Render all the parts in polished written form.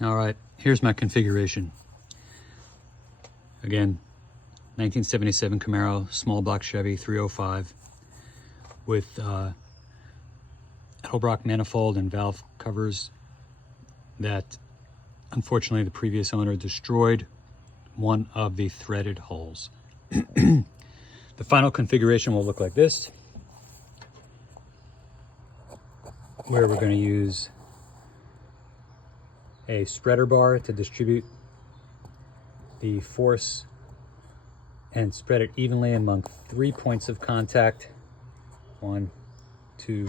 All right, here's my configuration. Again, 1977 Camaro, small block Chevy 305 with Edelbrock manifold and valve covers that unfortunately the previous owner destroyed one of the threaded holes. The final configuration will look like this, where we're going to use a spreader bar to distribute the force and spread it evenly among 3 points of contact. 1, 2,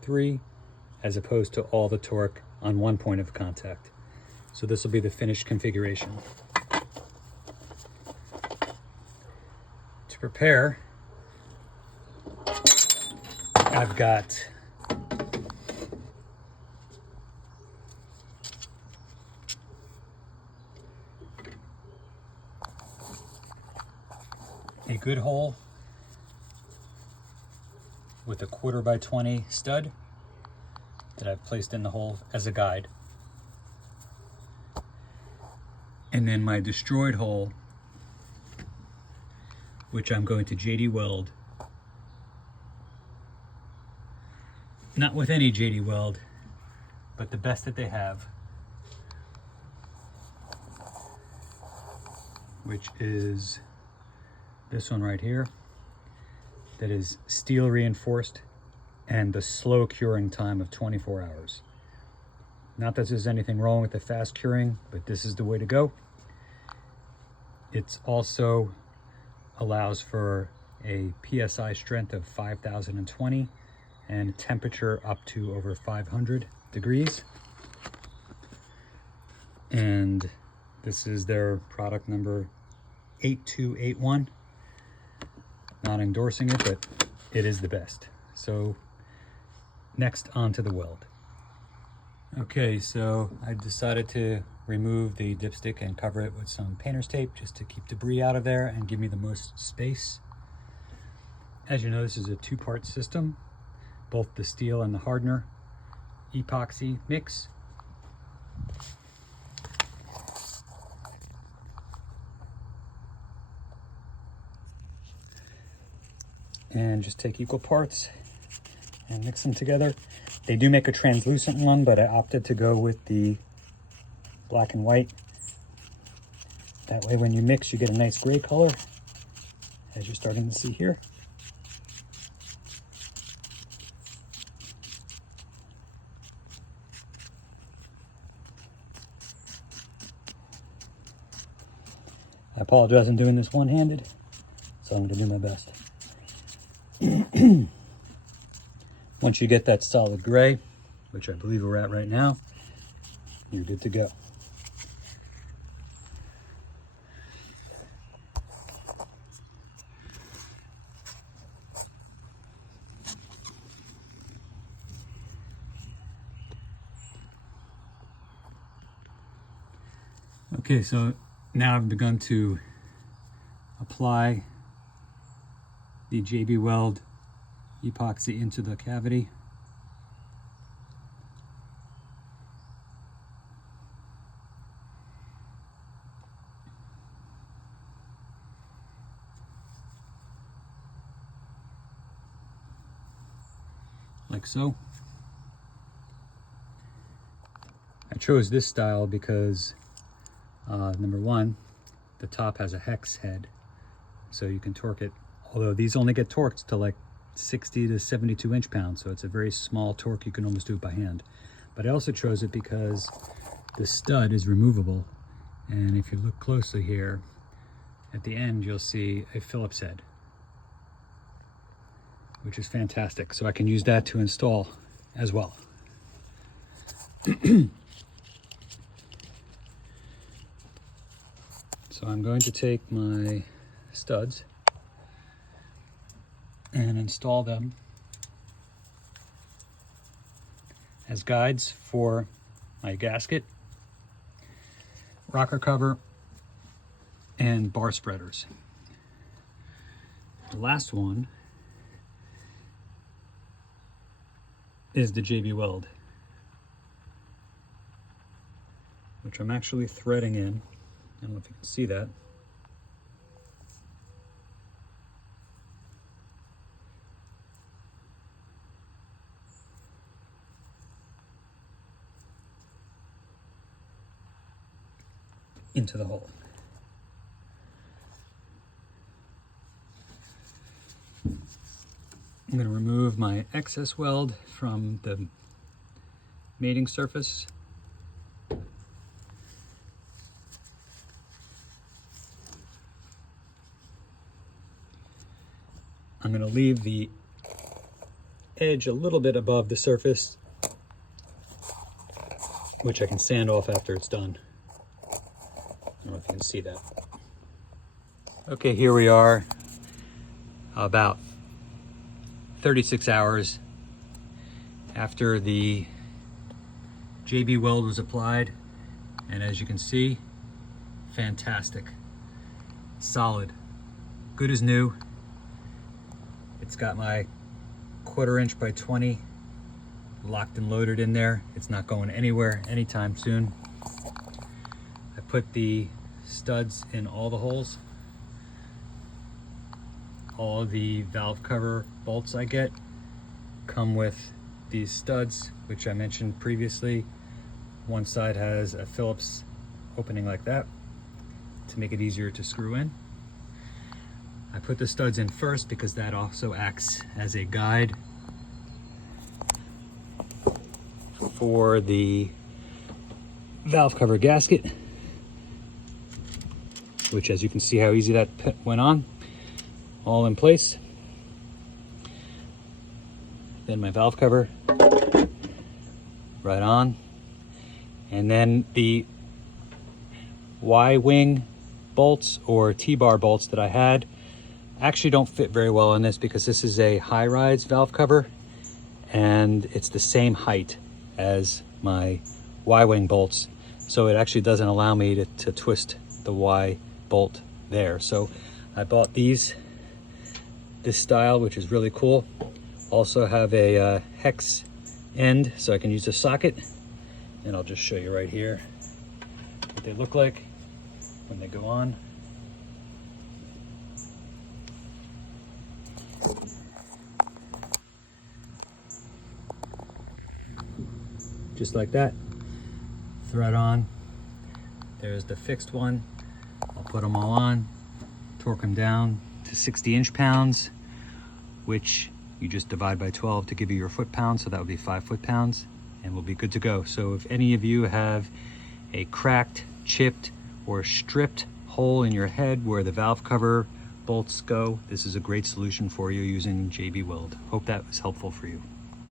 3, as opposed to all the torque on 1 point of contact. So this will be the finished configuration. To prepare, I've got a good hole with a 1/4x20 stud that I've placed in the hole as a guide. And then my destroyed hole, which I'm going to JD weld. Not with any JD weld, but the best that they have, which is this one right here, that is steel reinforced and the slow curing time of 24 hours. Not that there's anything wrong with the fast curing, but this is the way to go. It's also allows for a PSI strength of 5,020 and temperature up to over 500 degrees. And this is their product number 8281. Not endorsing it, but it is the best. So next, on to the weld. Okay, so I decided to remove the dipstick and cover it with some painter's tape just to keep debris out of there and give me the most space. As you know, this is a 2-part system, both the steel and the hardener epoxy mix. And just take equal parts and mix them together. They do make a translucent one, but I opted to go with the black and white. That way when you mix, you get a nice gray color, as you're starting to see here. I apologize, I'm doing this one-handed, so I'm going to do my best. Once you get that solid gray, which I believe we're at right now, you're good to go. Okay, so now I've begun to apply the JB Weld epoxy into the cavity. Like so. I chose this style because number one, the top has a hex head, so you can torque it, although these only get torqued to like 60 to 72 inch-pounds, so it's a very small torque. You can almost do it by hand. But I also chose it because the stud is removable, and if you look closely here at the end, you'll see a Phillips head, which is fantastic. So I can use that to install as well. So I'm going to take my studs and install them as guides for my gasket, rocker cover, and bar spreaders. The last one is the JB Weld, which I'm actually threading in. I don't know if you can see that. Into the hole. I'm going to remove my excess weld from the mating surface. I'm going to leave the edge a little bit above the surface, which I can sand off after it's done. I don't know if you can see that. Okay, here we are, about 36 hours after the JB weld was applied, and as you can see, fantastic, solid, good as new. It's got my 1/4 inch by 20 locked and loaded in there. It's not going anywhere anytime soon. I put the studs in all the holes. All the valve cover bolts I get come with these studs, which I mentioned previously. One side has a Phillips opening like that to make it easier to screw in. I put the studs in first because that also acts as a guide for the valve cover gasket, which, as you can see how easy that went on. All in place. Then my valve cover right on, and then the Y-wing bolts or T-bar bolts that I had actually don't fit very well in this because this is a high-rise valve cover and it's the same height as my Y-wing bolts, so it actually doesn't allow me to twist the Y bolt there. So I bought this style, which is really cool. Also have a hex end, so I can use a socket, and I'll just show you right here what they look like when they go on. Just like that, thread on. There's the fixed one. I'll put them all on, torque them down to 60 inch-pounds, which you just divide by 12 to give you your foot-pounds, so that would be 5 foot-pounds, and we'll be good to go. So if any of you have a cracked, chipped, or stripped hole in your head where the valve cover bolts go, this is a great solution for you using JB Weld. Hope that was helpful for you.